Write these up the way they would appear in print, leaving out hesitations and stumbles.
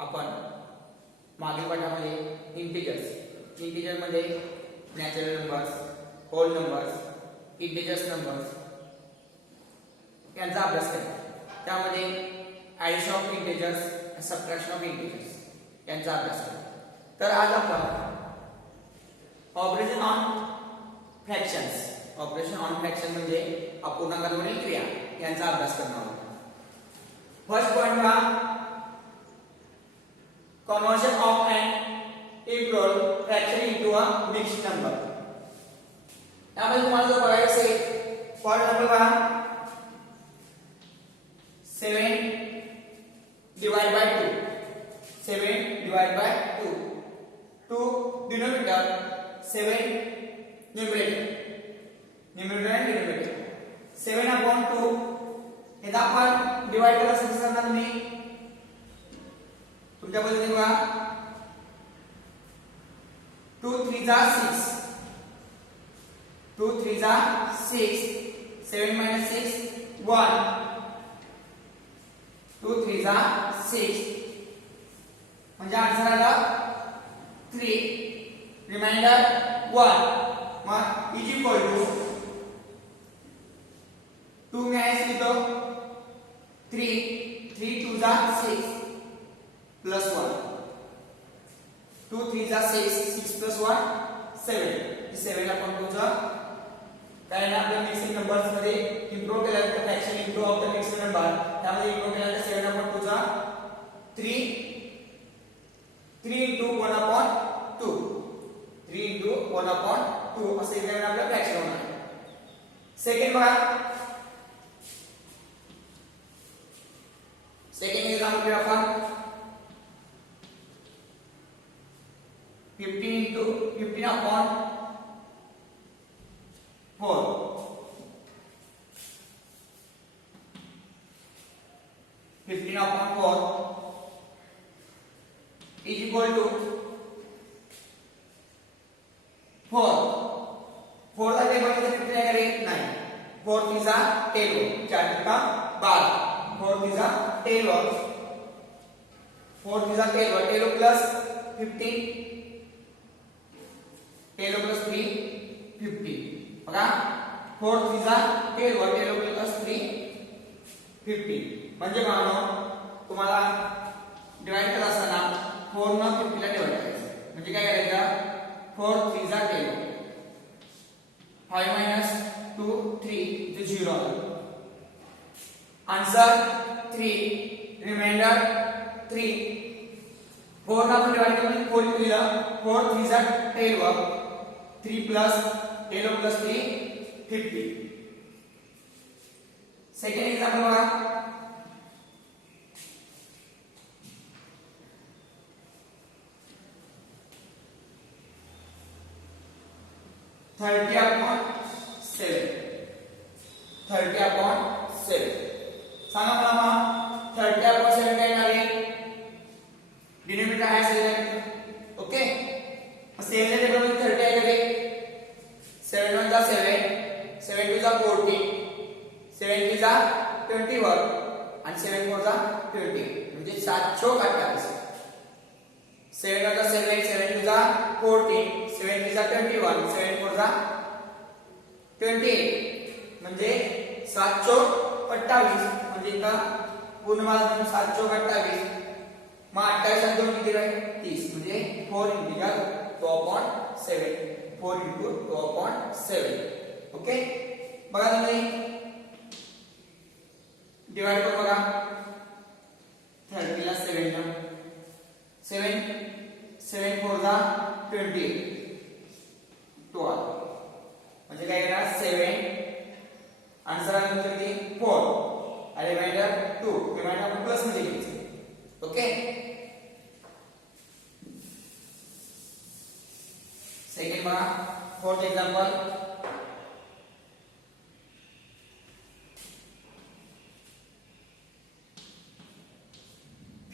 आपण मागील पाठामध्ये इंटिजर मध्ये natural numbers, whole numbers, integers numbers यांचा अभ्यास केला. त्यामध्ये addition of integers, subtraction of integers यांचा अभ्यास केला. तर आज आपण ऑपरेशन ऑन फ्रॅक्शन म्हणजे अपूर्णांकांवरील क्रिया यांचा अभ्यास करणार आहोत. फर्स्ट पॉइंट हा conversion of an improved fraction into a mixed number. त्यामध्ये तुम्हाला जर बघायचं असेल, फॉर एक्झाम्पल बघा 7 divided by 2, 2 denominator, 7 numerator and denominator. 7 upon 2 हे आपण डिवाइड करायला कसं करणार तुम्ही तुमच्या पद्धतीने बघा 2 3 जा 6, 2 3 जा 6, 7 minus 6 1, 2 3 जा 6 म्हणजे आन्सर आला 3, रिमाइंडर 1. मग इज इक्वल टू 2 में ऐसे लिखो 3 2 जा 6 plus 1, 2 3 जा 6 plus 1 7. 7 आपण तुमचा काय ना आपल्या मिक्सिंग नंबर्स मध्ये इम्प्रूव्ह केला तर fraction improve of the mixing number त्यामध्ये इम्प्रूव्ह केला तर 7 आपण तुझा 3 into 1 upon 2, 3 into 1 upon 2 असे इथे आपला फ्रॅक्शन होणार. सेकंड बघा, सेकंड एक्झाम्पल आपण 15 upon 4, 15 upon 4 is equal to 4. 4 ला टेबल मध्ये 15 करें 9, 4 3 जा 10, 4 3 का 12, 4 3 जा 10, 4 3 जा 10 plus 15, 10 plus 3 50 बघा 4 3 जा 10 plus 3 50 म्हणजे तुम्हाला डिवाइड करायचं असताना 4 ने 50 ला डिवाइड करायचं म्हणजे काय करायचं 4 3 जा 10, 5 minus 2 3 जो 0 आंसर 3, रिमाइंडर 3. 4 ना आपण डिवाइड केलं 4 लिहिला 4 3 जा 10, 3 plus 10 plus 3 50. सेकंड एग्जांपल बघा 30 upon 7, 30 upon 7 सांगा मला मग 30 upon 7 काय आहे डिनोमिनेटर आहे 7. ओके 7 च्या टेबल मध्ये 30 आहे का 7 1 जा 7, 7 2 जा 14, 7 3 जा 21 आणि 7 4 जा 20 म्हणजे 7 चौक 28. 7 1 जा 7, 7 2 जा 14, 7 3 जा 21, 7 4 जा 28 म्हणजे 7 चौक 28 म्हणजे इथं पूर्ण मार्ग 7 चौक 28. मग 28 आणि 2 किती आहे 30 म्हणजे 4 इंटिग्रल 2/7, 4 into 2/7. ओके बघा तुम्ही डिवाइड करू बघा 30 ला 7 ला 7 4 जा 20 12 म्हणजे काय करणार 7 आन्सर आहे किती 4 आणि रिमाइंडर 2, रिमाइंडर आपण प्लस मध्ये घ्यायचं. ओके सेकंड बघा फोर्थ एक्झाम्पल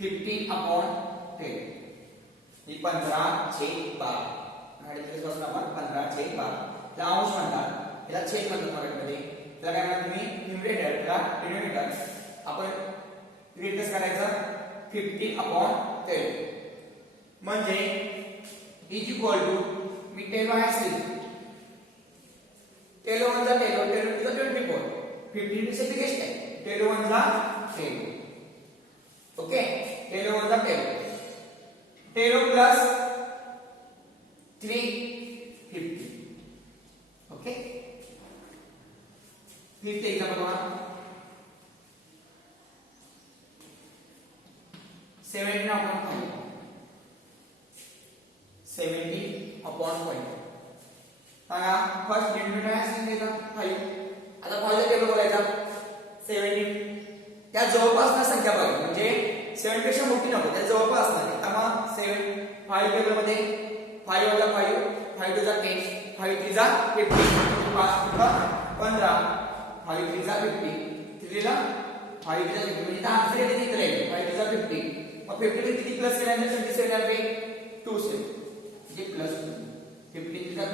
15 upon 10 ही 15/12 आणि दिवस आपण 15/12 ला अंश म्हणतात याला छेद म्हणतात मराठीमध्ये. त्याला काय म्हणतात तुम्ही न्यूमरेटर त्याला डिनोमिनेटर. आपण रिप्लेस करायचं 15 अपॉन 13 म्हणजे इज इक्वल टू मी 10 वाया असेल 10 1 जा 10 10 टू 24 15 ची सिम्प्लिकेशन आहे 10 1 जा 10 ओके 10 1 जा 10 10 प्लस 3 50 ओके फिफ्थ एग्जांपल बघा 17 अपॉन 5 सांगा फर्स्ट डिनोमिनेटर आहे त्याचा 5 आता 5 चा टेबल बघायचा 17 त्या जवळपासच्या संख्या बघा म्हणजे 7 पेक्षा मोठी नको त्या जवळपास असणार आता मग 7 5 टेबल मध्ये 5 वजा 5 5 टू जा 10 5 3 जा 50 5 टू 15 5 3 जा 50 3 ला 5 3 जा 50 म्हणजे इथं आन्सर येते किती राहील 5 3 जा 50 मग 50 ला किती प्लस केल्यानंतर 27 येणार 2 7 म्हणजे प्लस 50 3 जा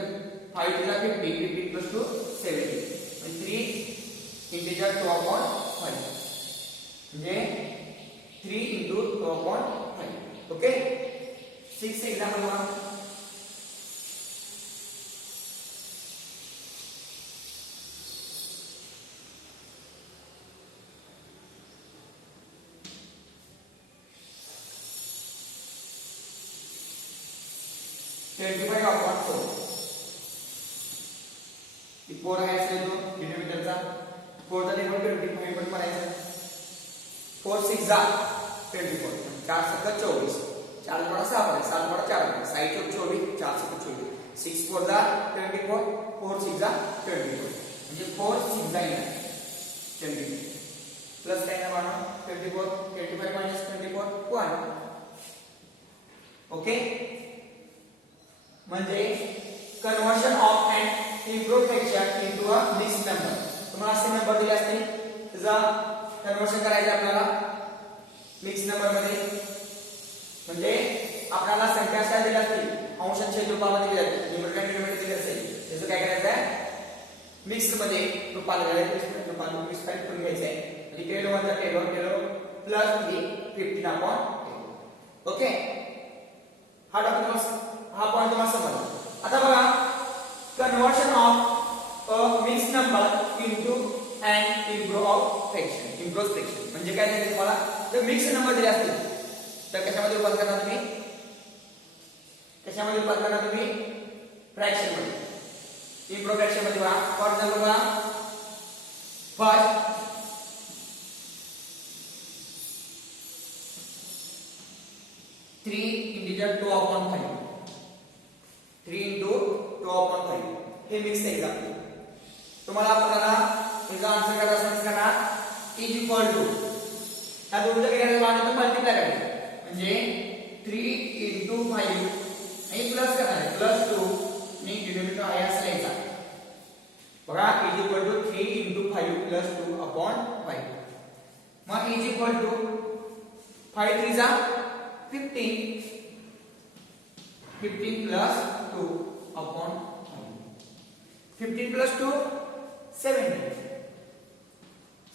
5 3 जा 50 50 प्लस 2 70 म्हणजे 3 इंटिजर 2 अपॉन 5 म्हणजे 3 into 2 upon 5 ओके 6 एग्जांपल बघा ट्वेंटी अपॉन 4 आहे असेल तो डिनोमिनेटरचा 4 चा टेबल 25 पण करायचा 4 6 जा 24 4 7 24 4 बड़ा 6 बड़ा 7 बड़ा 4 बड़ा 6 24 4 7 24 6 4 जा 24 4 6 जा 24 म्हणजे 4 6 जा 24 प्लस काय ना बाळा 24 25 minus 24 1 ओके म्हणजे conversion of end improved fraction into a mixed number तुम्हाला असे नंबर दिले असतील त्याचा कन्वर्शन करायचं आपल्याला मिक्स नंबर मध्ये म्हणजे आपल्याला संख्या अशा दिल्या असतील अंशांच्या रूपामध्ये दिल्या असतील न्यूमरेटर डिनोमिनेटर दिले असेल त्याचं काय करायचं आहे मिक्स मध्ये रूपांतर करून घ्यायचं आहे म्हणजे केलो वजा केलो प्लस 3 15 अपॉन ओके हा पॉइंट तुम्हाला समजला आता बघा conversion of a mix number into and improve of fraction म्हणजे काय झालं तुम्हाला जर मिक्स नंबर दिले असतील तर कशामध्ये रूपांतर करणार तुम्ही फ्रॅक्शन मध्ये इम्प्रूव्ह फ्रॅक्शन मध्ये बघा फॉर एक्झाम्पल बघा first 3 integer 2 upon 5 3 into 2 upon 5 हे मिक्स एक्झाम्पल तुम्हाला आपल्याला याचा आन्सर करायचा असेल करणार इज इक्वल टू ह्या दोनचं काय करायचं वाढवून मल्टिप्लाय करायचं म्हणजे 3 into 5 आणि प्लस करणार आहे प्लस 2 आणि डिनोमिनेटर आहे असं लिहायचा बघा is equal to 3 into 5 plus 2 upon 5 मग इज इक्वल टू 5 3 जा 15 plus 2 upon 15 plus 2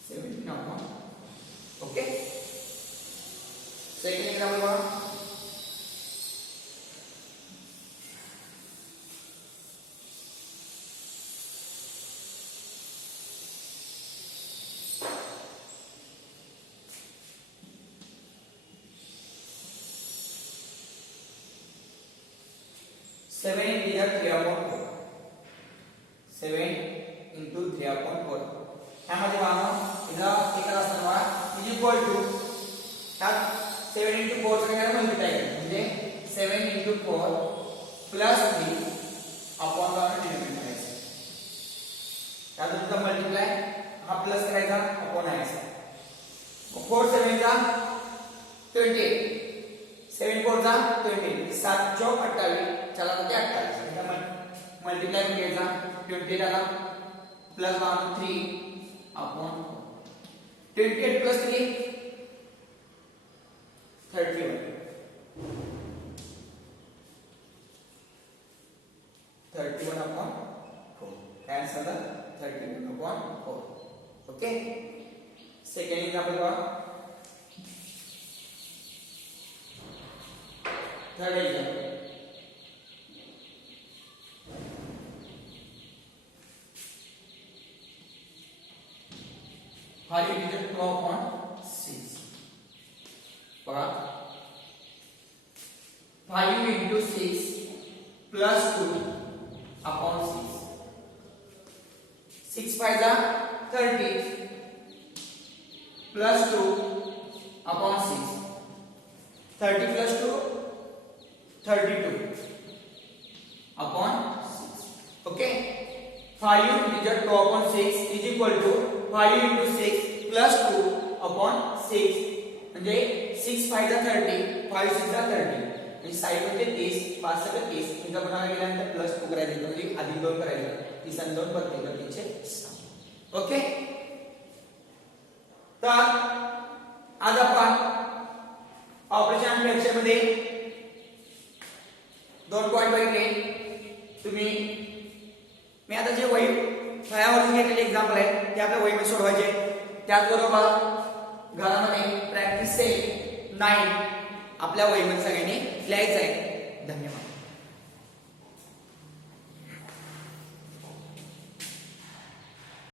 17 upon okay second example one 7 into 3 upon 4 7 into 3 upon 4 ह्यामध्ये बघा इथं एकाला असणार इज इक्वल टू त्यात 7 into 4 चा काय मल्टिप्लाय करायचं म्हणजे 7 into 4 plus 3 upon ला डिनोमिनेटर करायचं त्यात तुमचा मल्टिप्लाय हा प्लस करायचा अपॉन यायचा 4 7 जा 28 7 4 जा 20 7 4 28 चला ते 28 मल्टिप्लाय करायचा 20 आला प्लस 3 अपॉन 28 प्लस 3 31 अपॉन 4 काय answer 31 upon 4 okay second example बघा थर्ड एक्झाम्पल. 5 into 12.6. बघा 5 into 6 plus 2 upon 6. 6 5 जा 30 plus 2 upon 6. 30 plus 2 32 upon 6. Okay. 5 into 12 upon 6 is equal to 5 into 6 plus 2 upon 6. म्हणजे 6 5 जा 30 5 6 जा 30 आणि साइड मध्ये 30 5 7 30 तुमचा बनायला गेल्यानंतर प्लस 2 करायचं म्हणजे अधिक 2 करायचं 30 आणि 2 32 6. ओके. तर आज आपण ऑपरेशन आणि फ्रॅक्चर मध्ये 2 पॉइंट बघितले. तुम्ही मी आता जे वही फळ्यावरून घेतलेले एक्झाम्पल आहे ते आपल्या वहीमध्ये सोडवायचे. त्याचबरोबर घरामध्ये प्रॅक्टिस सेट 9 आपल्या वहीमध्ये सगळ्यांनी लिहायचं आहे.